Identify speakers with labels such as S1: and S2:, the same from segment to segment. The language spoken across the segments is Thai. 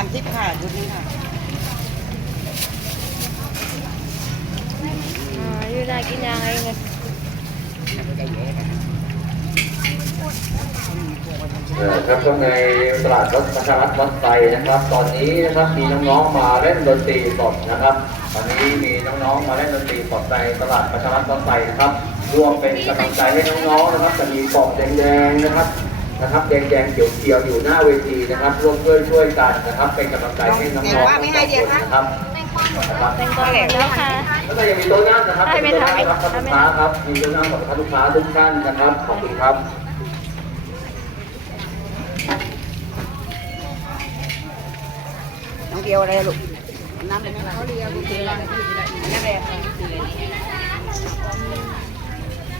S1: ามทิพย์ค่ะดูนี่ค่ะอยู่ไหนกินยั
S2: งไงนเี่ยครับตรงในตลาดรถประชารัฐรถไฟนะครับ ตอนนี้นะครับมีน้องๆมาเล่นดนตรีสดนะครับ ตอนนี้มีน้องๆมาเล่นดนตรีสดในตลาดประชารัฐรถไฟนะครับรวมเป็นกำลังใจให้น้องๆนะครับจะมีปองแดงๆนะครับนะครับแดงๆเขียวเียวอยู่หน้าเวทีนะครับร่วมด้วยช่วยกันนะครับเป็นกำลังใจให้น้องๆน
S3: ะครับ
S4: แดงต่วแข็งแล้วค่ะ
S2: แล้วก็ยังมีโต๊ะนั่งนะครับมีโต๊ะนั่งกับท่านลูกค้าครับมีโต๊ะนั่งของท่านลูกค้าทุกท่านนะครับขอบคุณครับ
S1: น้องเดียวอะไรลูก น้ำเดียวน้ำเดียวน้ำเดียวน้ำเดียว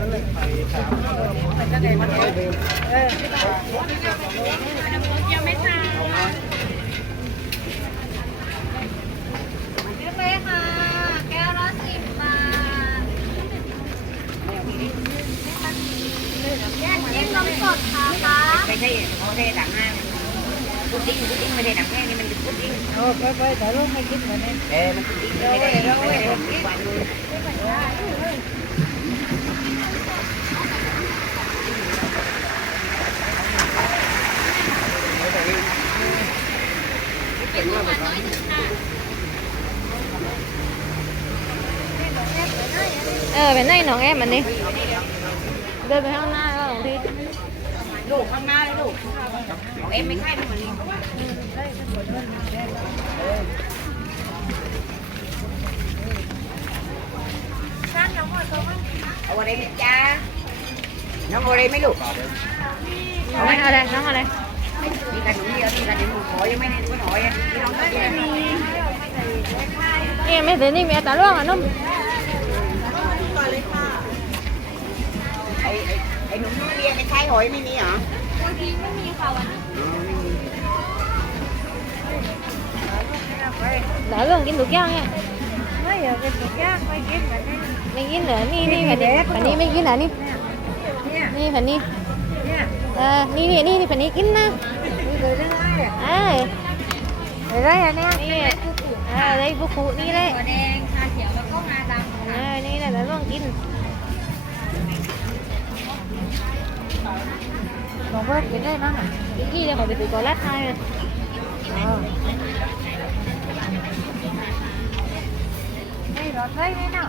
S1: ไม่ใช่ไม่ใช่ด
S5: ังแห้
S1: งนี่มันเป็นพุดดิ้ง
S6: โอ้ไปไปแต่รู้ไม่คิดเหมือนนี่เออมันพุดดิ้งไม่ได้ดังแห้งมันเป็นพุดดิ้ง
S4: Ờ, bên nó này nó em anh đi Về về hôm nay rồi đi
S1: Đổ hôm nay đổ Em mới khai mà đi Sát nóng ngồi không không? Ở đây mẹ cha nóng ngồi đây mấy lụt nóng
S4: ngồi đây, nóng ngồi đây
S1: Hmm.
S4: nghe thế này mẹ tao luôn à nó đã luôn cái nước giang nghe
S7: mấy giờ cái nước giang mấy cái này
S4: mấy cái này đi đi mẹ đi mấy cái này đi đi phải đi นี่นี่นี่เป็นนี่กินนะเออ
S7: เอ้ยอะไรอันนี้นี่
S4: เออเลยบุคุนี่เลยแดงชาเขียวแล้วก็งาดำเอยนี่แหละแล้วต้องกินลองเพิ่์ดกินได้มั้งอ่ะกี่เลยวขอไปดูกอลัดไทย
S7: ไม่ร้อนเลยไน่นอน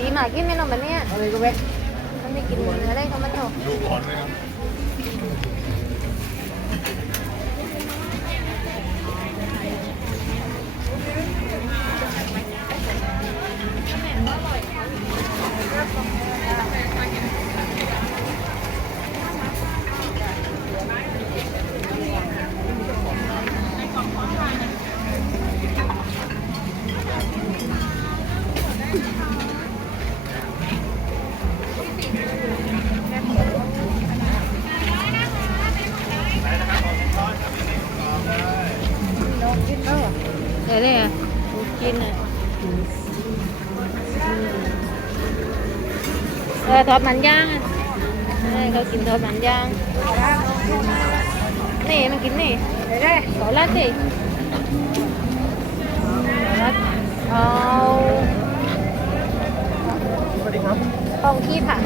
S4: ดีมากินไม่นอแบบนี้อะไรก็ไม่ไม่กินหมด้ออะไรก็ไม่ชอบดูก่อนเลครับไรเน่ยกินเลยทอดมันย่างเขากินทอดมันย่าง นี่ มันกินนี่อะไรสลัดสิเอาของที่ผ่า